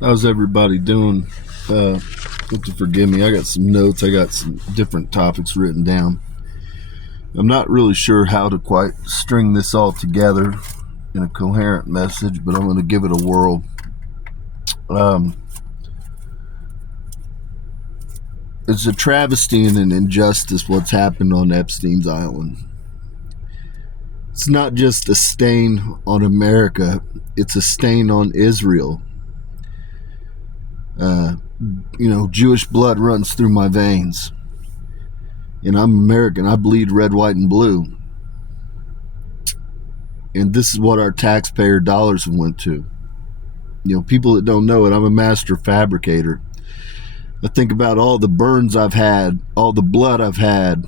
How's everybody doing? Have to forgive me. I got some notes. I got some different topics written down. I'm not really sure how to quite string this all together in a coherent message, but I'm going to give it a whirl. It's a travesty and an injustice what's happened on Epstein's island. It's not just a stain on America, it's a stain on Israel. Jewish blood runs through my veins. And I'm American. I bleed red, white, and blue. And this is what our taxpayer dollars went to. People that don't know it, I'm a master fabricator. I think about all the burns I've had, all the blood I've had,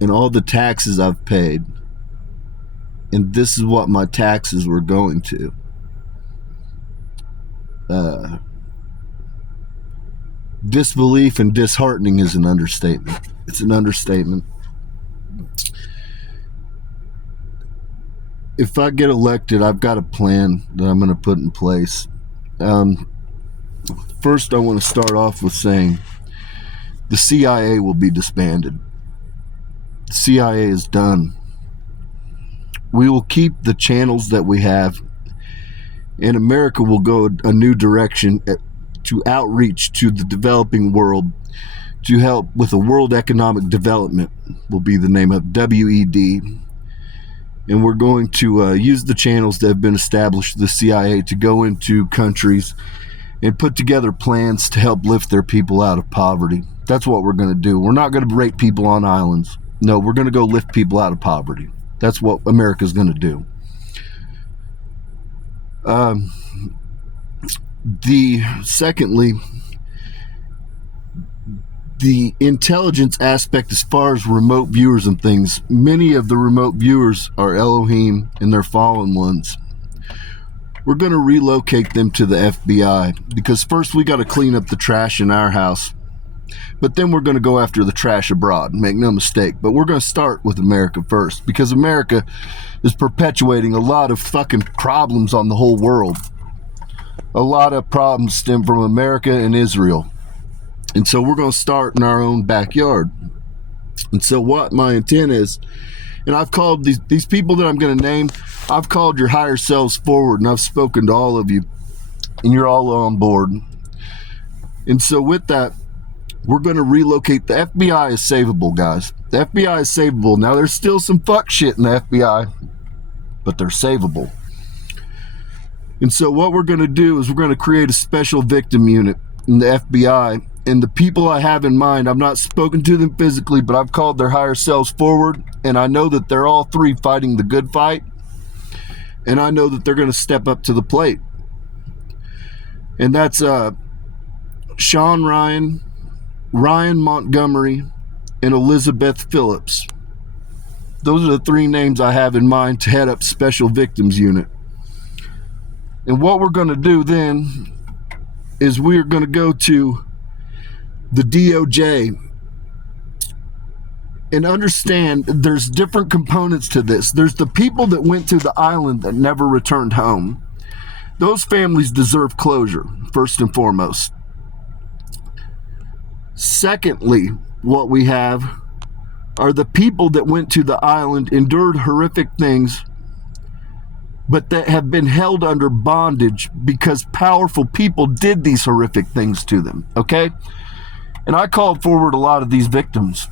and all the taxes I've paid. And this is what my taxes were going to. Disbelief and disheartening is an understatement. It's an understatement. If I get elected, I've got a plan that I'm going to put in place. First, I want to start off with saying the CIA will be disbanded. The CIA is done. We will keep the channels that we have, and America will go a new direction to outreach to the developing world to help with the World Economic Development, will be the name of WED. And we're going to use the channels that have been established, the CIA, to go into countries and put together plans to help lift their people out of poverty. That's what we're going to do. We're not going to rape people on islands. No, we're going to go lift people out of poverty. That's what America's going to do. Secondly, the intelligence aspect as far as remote viewers and things, many of the remote viewers are Elohim and their fallen ones. We're going to relocate them to the FBI because first we got to clean up the trash in our house, but then we're going to go after the trash abroad, make no mistake. But we're going to start with America first because America is perpetuating a lot of fucking problems on the whole world. A lot of problems stem from America and Israel. And so we're going to start in our own backyard. And so what my intent is, and I've called these people that I'm going to name, I've called your higher selves forward, and I've spoken to all of you, and you're all on board. And so with that, we're going to relocate. The FBI is savable, guys. The FBI is savable. Now, there's still some fuck shit in the FBI, but they're savable. And so what we're going to do is we're going to create a special victim unit in the FBI. And the people I have in mind, I've not spoken to them physically, but I've called their higher selves forward. And I know that they're all three fighting the good fight. And I know that they're going to step up to the plate. And that's Sean Ryan, Ryan Montgomery, and Elizabeth Phillips. Those are the three names I have in mind to head up Special Victims Unit. And what we're going to do then is we're going to go to the DOJ and understand there's different components to this. There's the people that went to the island that never returned home. Those families deserve closure, first and foremost. Secondly, what we have are the people that went to the island, endured horrific things, but that have been held under bondage because powerful people did these horrific things to them, okay? And I called forward a lot of these victims.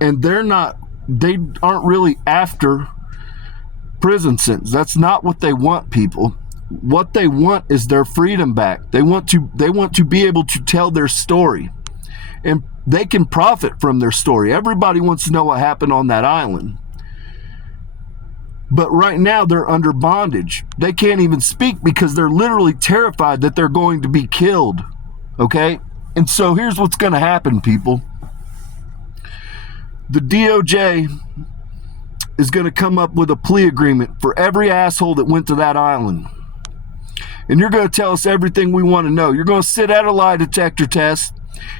And they aren't really after prison sentence. That's not what they want, people. What they want is their freedom back. They want to be able to tell their story. And they can profit from their story. Everybody wants to know what happened on that island. But right now they're under bondage. They can't even speak because they're literally terrified that they're going to be killed. Okay? And so here's what's going to happen, people. The DOJ is going to come up with a plea agreement for every asshole that went to that island. And you're going to tell us everything we want to know. You're going to sit at a lie detector test,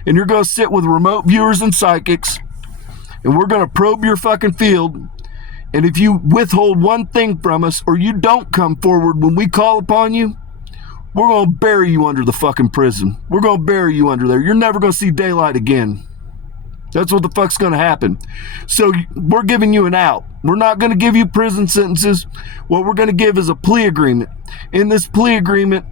and you're going to sit with remote viewers and psychics, and we're going to probe your fucking field, And if you withhold one thing from us, or you don't come forward when we call upon you, we're going to bury you under the fucking prison. We're going to bury you under there. You're never going to see daylight again. That's what the fuck's going to happen. So we're giving you an out. We're not going to give you prison sentences. What we're going to give is a plea agreement. In this plea agreement,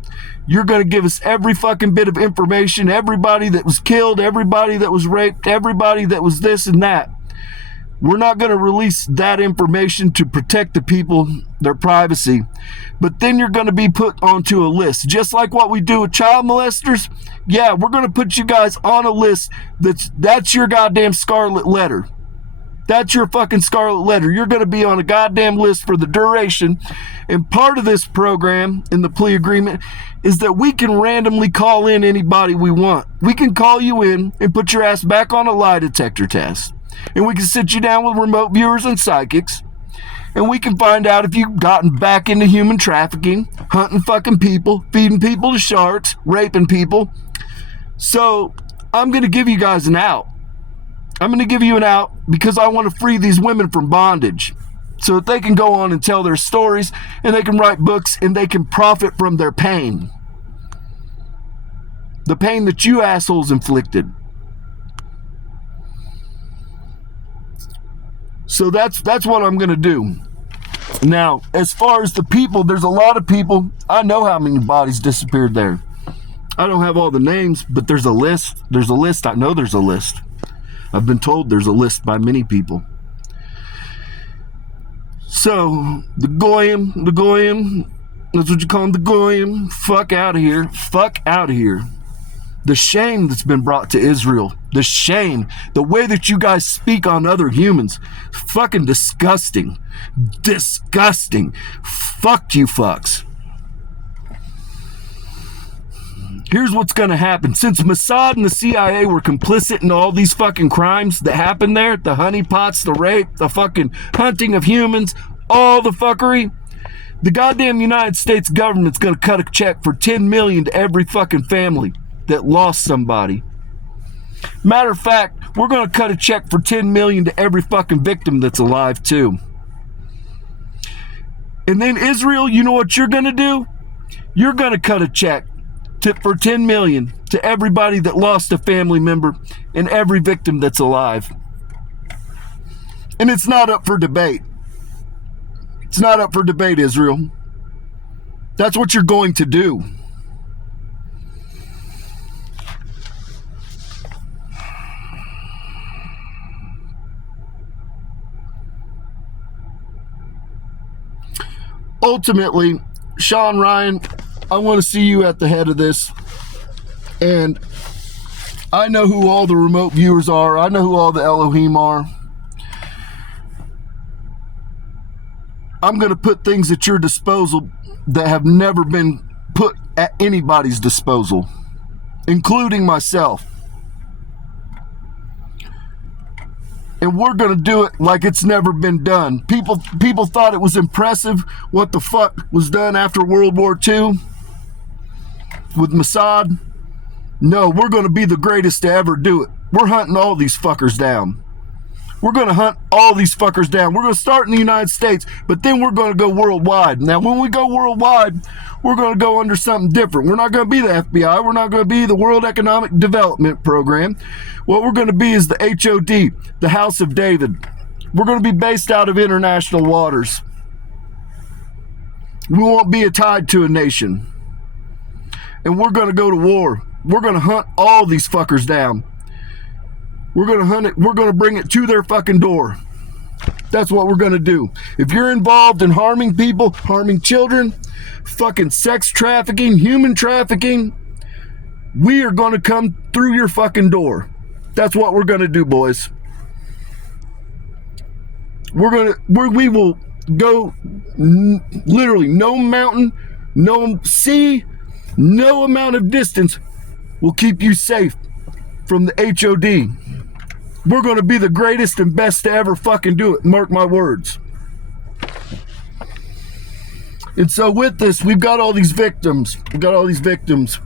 you're going to give us every fucking bit of information, everybody that was killed, everybody that was raped, everybody that was this and that. We're not going to release that information to protect the people, their privacy. But then you're going to be put onto a list. Just like what we do with child molesters. Yeah, we're going to put you guys on a list that's your goddamn scarlet letter. That's your fucking scarlet letter. You're going to be on a goddamn list for the duration. And part of this program in the plea agreement is that we can randomly call in anybody we want. We can call you in and put your ass back on a lie detector test. And we can sit you down with remote viewers and psychics. And we can find out if you've gotten back into human trafficking, hunting fucking people, feeding people to sharks, raping people. So I'm going to give you guys an out. I'm going to give you an out because I want to free these women from bondage so that they can go on and tell their stories and they can write books and they can profit from their pain. The pain that you assholes inflicted. So that's what I'm going to do. Now, as far as the people, there's a lot of people. I know how many bodies disappeared there. I don't have all the names, but there's a list. There's a list. I know there's a list. I've been told there's a list by many people. So, the Goyim, that's what you call them, the Goyim. Fuck out of here. Fuck out of here. The shame that's been brought to Israel, the shame, the way that you guys speak on other humans, fucking disgusting. Disgusting. Fuck you fucks. Here's what's going to happen. Since Mossad and the CIA were complicit in all these fucking crimes that happened there, the honeypots, the rape, the fucking hunting of humans, all the fuckery, the goddamn United States government's going to cut a check for $10 million to every fucking family that lost somebody. Matter of fact, we're going to cut a check for $10 million to every fucking victim that's alive too. And then Israel, you know what you're going to do? You're going to cut a check for $10 million to everybody that lost a family member and every victim that's alive. And it's not up for debate. It's not up for debate, Israel. That's what you're going to do. Ultimately, Sean Ryan, I want to see you at the head of this. And I know who all the remote viewers are. I know who all the Elohim are. I'm going to put things at your disposal that have never been put at anybody's disposal, including myself. And we're going to do it like it's never been done. People thought it was impressive what the fuck was done after World War II with Mossad. No, we're going to be the greatest to ever do it. We're hunting all these fuckers down. We're going to hunt all these fuckers down. We're going to start in the United States, but then we're going to go worldwide. Now, when we go worldwide, we're going to go under something different. We're not going to be the FBI. We're not going to be the World Economic Development Program. What we're going to be is the HOD, the House of David. We're going to be based out of international waters. We won't be tied to a nation. And we're going to go to war. We're going to hunt all these fuckers down. We're going to hunt it. We're going to bring it to their fucking door. That's what we're going to do. If you're involved in harming people, harming children, fucking sex trafficking, human trafficking, we are going to come through your fucking door. That's what we're going to do, boys. We will go literally no mountain, no sea, no amount of distance will keep you safe from the HOD. We're going to be the greatest and best to ever fucking do it. Mark my words. And so with this, we've got all these victims.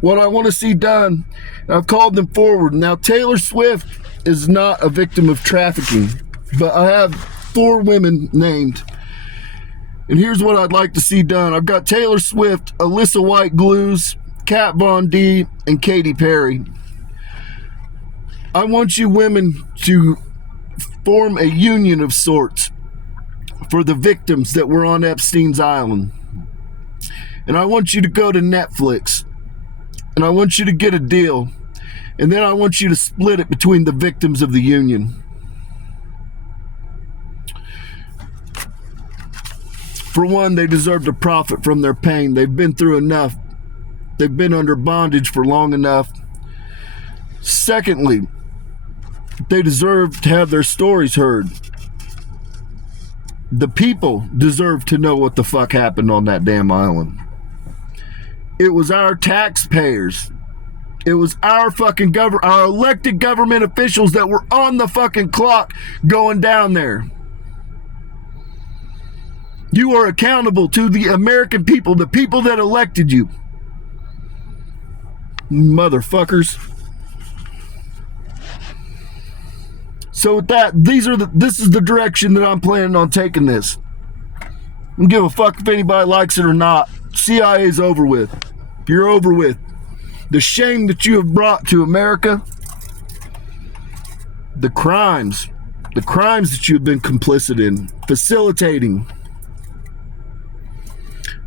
What I want to see done, I've called them forward. Now, Taylor Swift is not a victim of trafficking, but I have 4 women named. And here's what I'd like to see done. I've got Taylor Swift, Alyssa White Glues, Kat Von D, and Katy Perry. I want you women to form a union of sorts for the victims that were on Epstein's island. And I want you to go to Netflix, and I want you to get a deal, and then I want you to split it between the victims of the union. For one, they deserve to profit from their pain. They've been through enough. They've been under bondage for long enough. Secondly, they deserve to have their stories heard. The people deserve to know what the fuck happened on that damn island. It was our taxpayers. It was our fucking our elected government officials that were on the fucking clock going down there. You are accountable to the American people, the people that elected you. Motherfuckers. So with that, this is the direction that I'm planning on taking this. I don't give a fuck if anybody likes it or not. CIA's over with. You're over with. The shame that you have brought to America, the crimes that you have been complicit in, facilitating,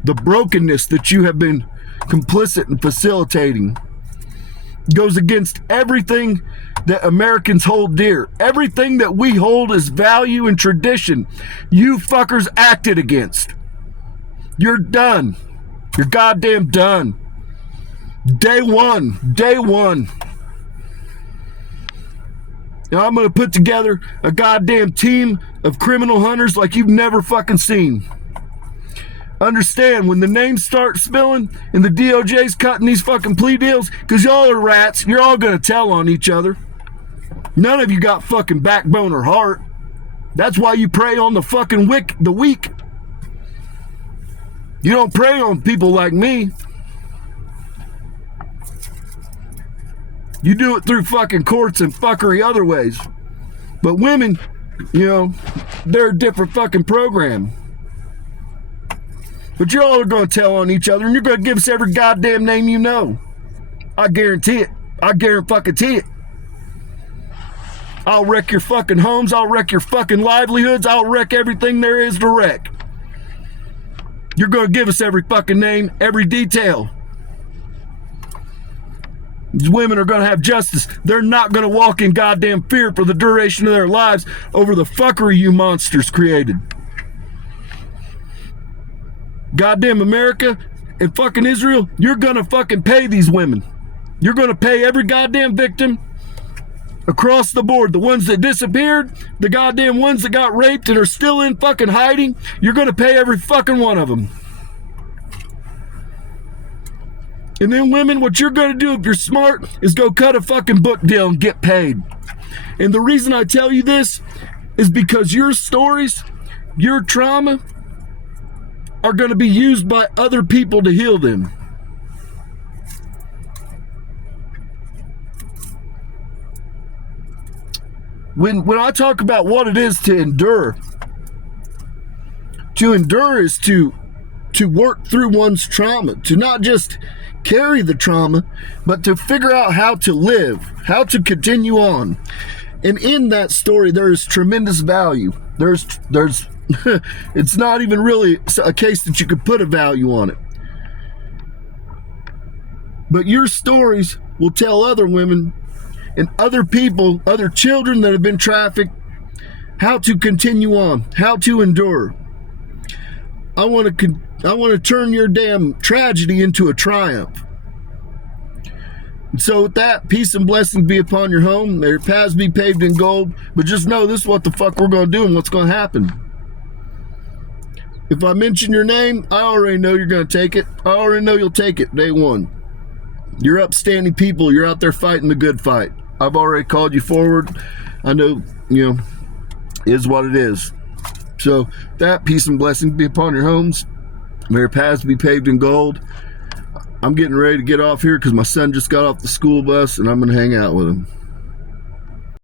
the brokenness that you have been complicit in facilitating, goes against everything that Americans hold dear. Everything that we hold as value and tradition, you fuckers acted against. You're done. You're goddamn done. Day one. Now I'm gonna put together a goddamn team of criminal hunters like you've never fucking seen. Understand, when the names start spilling and the DOJ's cutting these fucking plea deals, because y'all are rats, you're all gonna tell on each other. None of you got fucking backbone or heart. That's why you prey on the fucking the weak. You don't prey on people like me. You do it through fucking courts and fuckery other ways. But women, you know, they're a different fucking program. But you're all going to tell on each other, and you're going to give us every goddamn name you know. I guarantee it. I guarantee it. I'll wreck your fucking homes. I'll wreck your fucking livelihoods. I'll wreck everything there is to wreck. You're going to give us every fucking name, every detail. These women are going to have justice. They're not going to walk in goddamn fear for the duration of their lives over the fuckery you monsters created. Goddamn America and fucking Israel, you're gonna fucking pay these women. You're gonna pay every goddamn victim across the board. The ones that disappeared, the goddamn ones that got raped and are still in fucking hiding, you're gonna pay every fucking one of them. And then women, what you're gonna do if you're smart is go cut a fucking book deal and get paid. And the reason I tell you this is because your stories, your trauma, are going to be used by other people to heal them. When I talk about what it is to endure is to work through one's trauma, to not just carry the trauma, but to figure out how to live, how to continue on. And in that story, there is tremendous value. There's it's not even really a case that you could put a value on it. But your stories will tell other women and other people, other children that have been trafficked, how to continue on, how to endure. I want to turn your damn tragedy into a triumph. And so with that, peace and blessings be upon your home. May your paths be paved in gold. But just know this is what the fuck we're going to do and what's going to happen. If I mention your name, I already know you're going to take it. I already know you'll take it day one. You're upstanding people. You're out there fighting the good fight. I've already called you forward. I know, is what it is. So that peace and blessings be upon your homes. May your paths be paved in gold. I'm getting ready to get off here because my son just got off the school bus and I'm going to hang out with him.